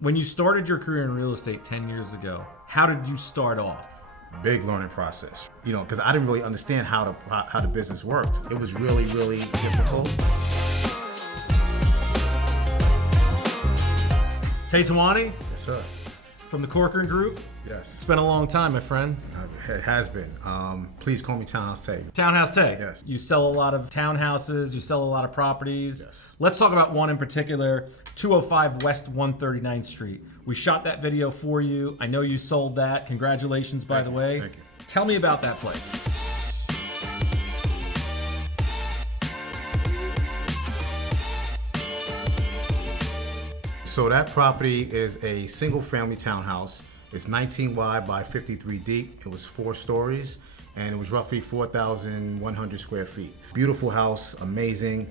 When you started your career in real estate 10 years ago, how did you start off? Big learning process, because I didn't really understand how the business worked. It was really, really difficult. Tay Tiwoni, Yes, sir. from the Corcoran Group. Yes. It's been a long time, my friend. It has been. Please call me Townhouse Tay. Townhouse Tay. Yes. You sell a lot of townhouses, you sell a lot of properties. Yes. Let's talk about one in particular, 205 West 139th Street. We shot that video for you. I know you sold that. Congratulations, by the way. Thank you. Tell me about that place. So that property is a single family townhouse. It's 19 wide by 53 deep. It was 4 stories and it was roughly 4,100 square feet. Beautiful house, amazing.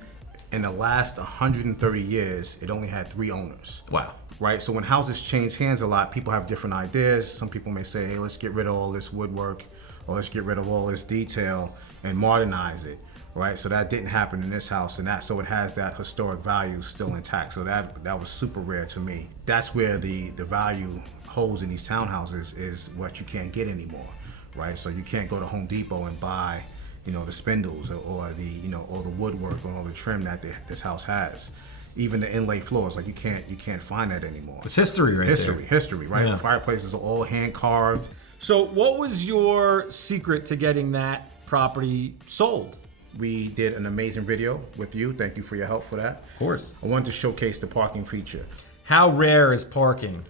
In the last 130 years, it only had 3 owners. Wow. Right, so when houses change hands a lot, people have different ideas. Some people may say, hey, let's get rid of all this woodwork or let's get rid of all this detail and modernize it. Right, so that didn't happen in this house, and so it has that historic value still intact. So that was super rare to me. That's where the value holds in these townhouses is what you can't get anymore, right? So you can't go to Home Depot and buy, the spindles or the woodwork or all the trim that this house has. Even the inlay floors, like you can't find that anymore. It's history, right? History, right? Yeah. The fireplaces are all hand carved. So what was your secret to getting that property sold? We did an amazing video with you. Thank you for your help for that. Of course. I wanted to showcase the parking feature. How rare is parking?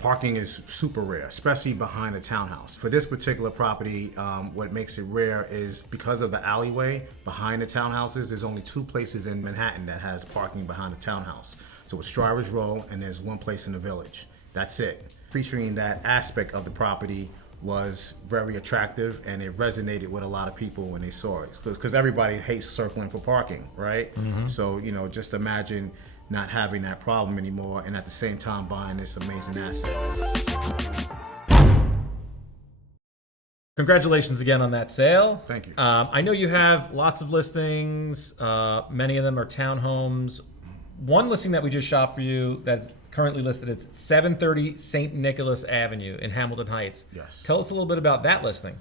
Parking is super rare, especially behind a townhouse. For this particular property, what makes it rare is because of the alleyway behind the townhouses, there's only 2 places in Manhattan that has parking behind a townhouse. So it's Strivers Row and there's 1 place in the Village. That's it. Featuring that aspect of the property was very attractive and it resonated with a lot of people when they saw it. Because everybody hates circling for parking, right? Mm-hmm. So, just imagine not having that problem anymore and at the same time buying this amazing asset. Congratulations again on that sale. Thank you. I know you have lots of listings. Many of them are townhomes. One listing that we just shot for you that's currently listed, it's 730 St. Nicholas Avenue in Hamilton Heights. Yes. Tell us a little bit about that listing.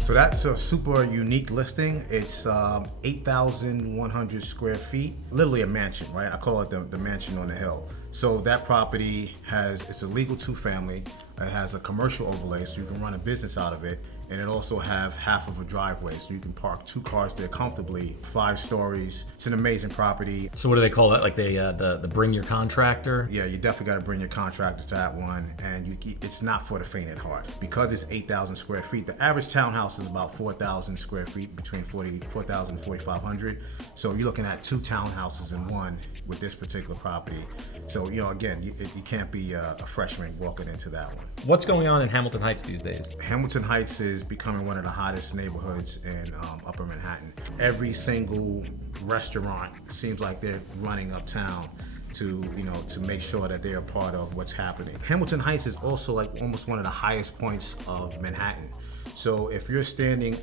So that's a super unique listing. It's 8,100 square feet, literally a mansion, right? I call it the mansion on the hill. So that property it's a legal 2-family. It has a commercial overlay, so you can run a business out of it. And it also have half of a driveway, so you can park 2 cars there comfortably, 5 stories. It's an amazing property. So what do they call that? Like the bring your contractor? Yeah, you definitely got to bring your contractors to that one, and it's not for the faint at heart. Because it's 8,000 square feet, the average townhouse is about 4,000 square feet, between 4,000 and 4,500. So you're looking at 2 townhouses in one with this particular property. So, again, you can't be a freshman walking into that one. What's going on in Hamilton Heights these days? Hamilton Heights is becoming one of the hottest neighborhoods in Upper Manhattan. Every single restaurant seems like they're running uptown to make sure that they're a part of what's happening. Hamilton Heights is also like almost one of the highest points of Manhattan. So if you're standing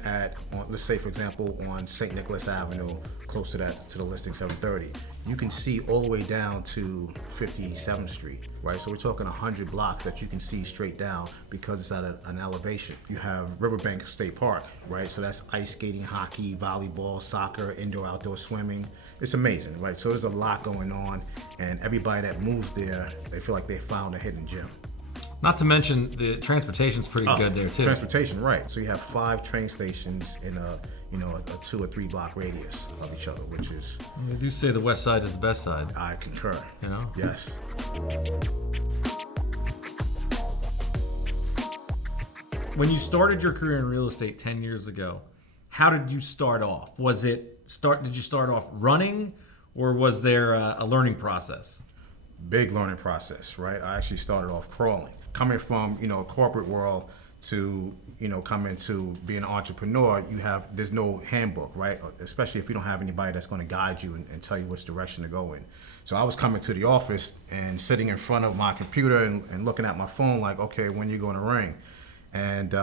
let's say for example, on St. Nicholas Avenue, close to the listing 730, you can see all the way down to 57th Street, right? So we're talking 100 blocks that you can see straight down because it's at an elevation. You have Riverbank State Park, right? So that's ice skating, hockey, volleyball, soccer, indoor-outdoor swimming. It's amazing, right? So there's a lot going on, and everybody that moves there, they feel like they found a hidden gem. Not to mention the transportation's pretty good there too. Transportation, right. So you have 5 train stations in a 2 or 3 block radius of each other, which is... They do say the west side is the best side. I concur. Yes. When you started your career in real estate 10 years ago, how did you start off? Did you start off running, or was there a learning process? Big learning process, right? I actually started off crawling. Coming from, a corporate world to, come into being an entrepreneur, there's no handbook, right? Especially if you don't have anybody that's going to guide you and tell you which direction to go in. So I was coming to the office and sitting in front of my computer and looking at my phone like, okay, when you going to ring? And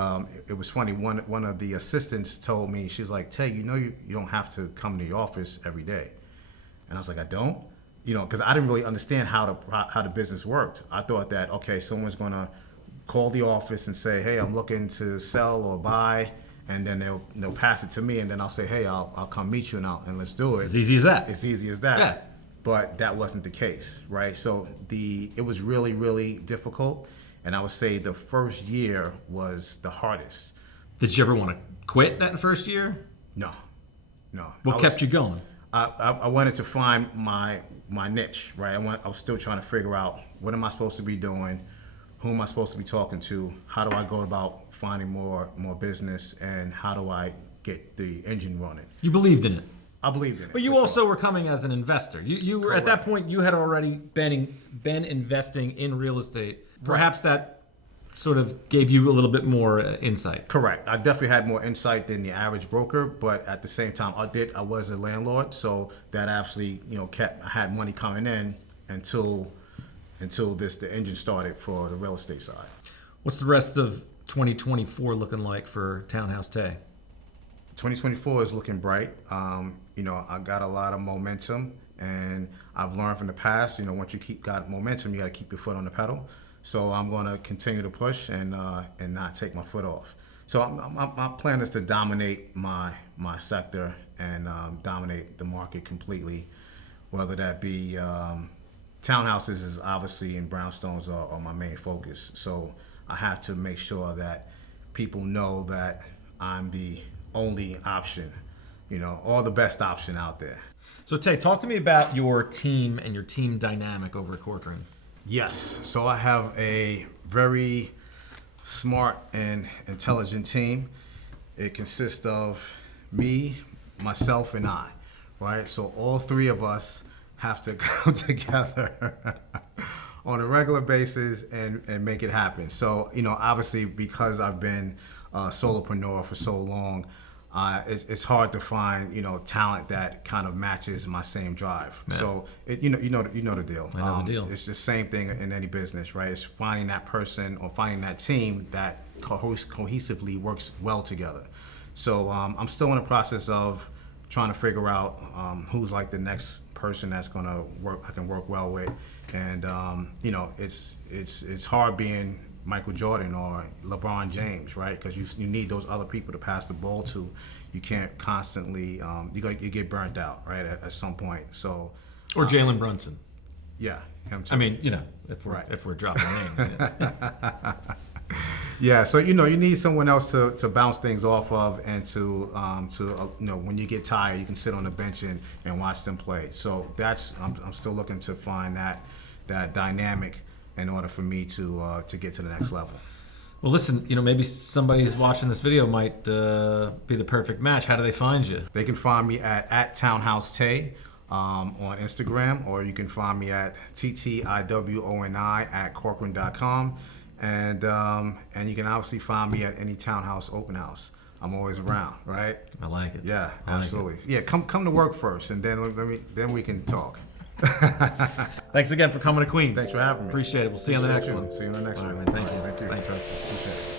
it was funny. One of the assistants told me, she was like, "Tay, you don't have to come to the office every day." And I was like, "I don't," because I didn't really understand how the business worked. I thought that, okay, someone's gonna call the office and say, "Hey, I'm looking to sell or buy," and then they'll pass it to me, and then I'll say, "Hey, I'll come meet you and let's do it." As easy as that. It's easy as that. Yeah. But that wasn't the case, right? So it was really, really difficult. And I would say the first year was the hardest. Did you ever want to quit that first year? No. What kept you going? I wanted to find my niche, right? I was still trying to figure out, what am I supposed to be doing? Who am I supposed to be talking to? How do I go about finding more business? And how do I get the engine running? You believed in it. I believed in it. But you also were coming as an investor. You were at that point. You had already been investing in real estate. Perhaps that sort of gave you a little bit more insight. Correct. I definitely had more insight than the average broker, but at the same time, I was a landlord, so that actually, I had money coming in until the engine started for the real estate side. What's the rest of 2024 looking like for Townhouse Tay? 2024 is looking bright. I got a lot of momentum, and I've learned from the past, once you got momentum, you got to keep your foot on the pedal. So I'm going to continue to push and not take my foot off. So my plan is to dominate my sector and dominate the market completely, whether that be townhouses is obviously, and brownstones are my main focus. So I have to make sure that people know that I'm the only option, or the best option out there. So Tay, talk to me about your team and your team dynamic over at Corcoran. Yes. So I have a very smart and intelligent team. It consists of me, myself, and I, right? So all three of us have to come together on a regular basis and make it happen. So, obviously, because I've been a solopreneur for so long, it's hard to find talent that kind of matches my same drive. Yeah. So you know the deal. I know the deal. It's the same thing in any business, right? It's finding that person or finding that team that cohesively works well together. So I'm still in the process of trying to figure out who's like the next person that's gonna work. I can work well with, and it's hard being Michael Jordan or LeBron James, right? Because you need those other people to pass the ball to. You can't constantly, you get burnt out, right, at some point. So, or Jalen Brunson. Yeah, him too. I mean, if we're dropping names. Yeah. Yeah, so you need someone else to bounce things off of, and to when you get tired, you can sit on the bench and watch them play. So I'm still looking to find that dynamic in order for me to get to the next level. Well, listen, maybe somebody who's watching this video might be the perfect match. How do they find you? They can find me at Townhouse Tay on Instagram, or you can find me at TTIWONI at Corcoran.com. And you can obviously find me at any townhouse open house. I'm always around, right? I like it. Yeah, absolutely. Yeah, come to work first, and then we can talk. Thanks again for coming to Queens. Thanks for having me. Appreciate it. We'll see you on the next one. See you on the next one. All right, man. Thank you. Thank you. Thanks, man. Appreciate it.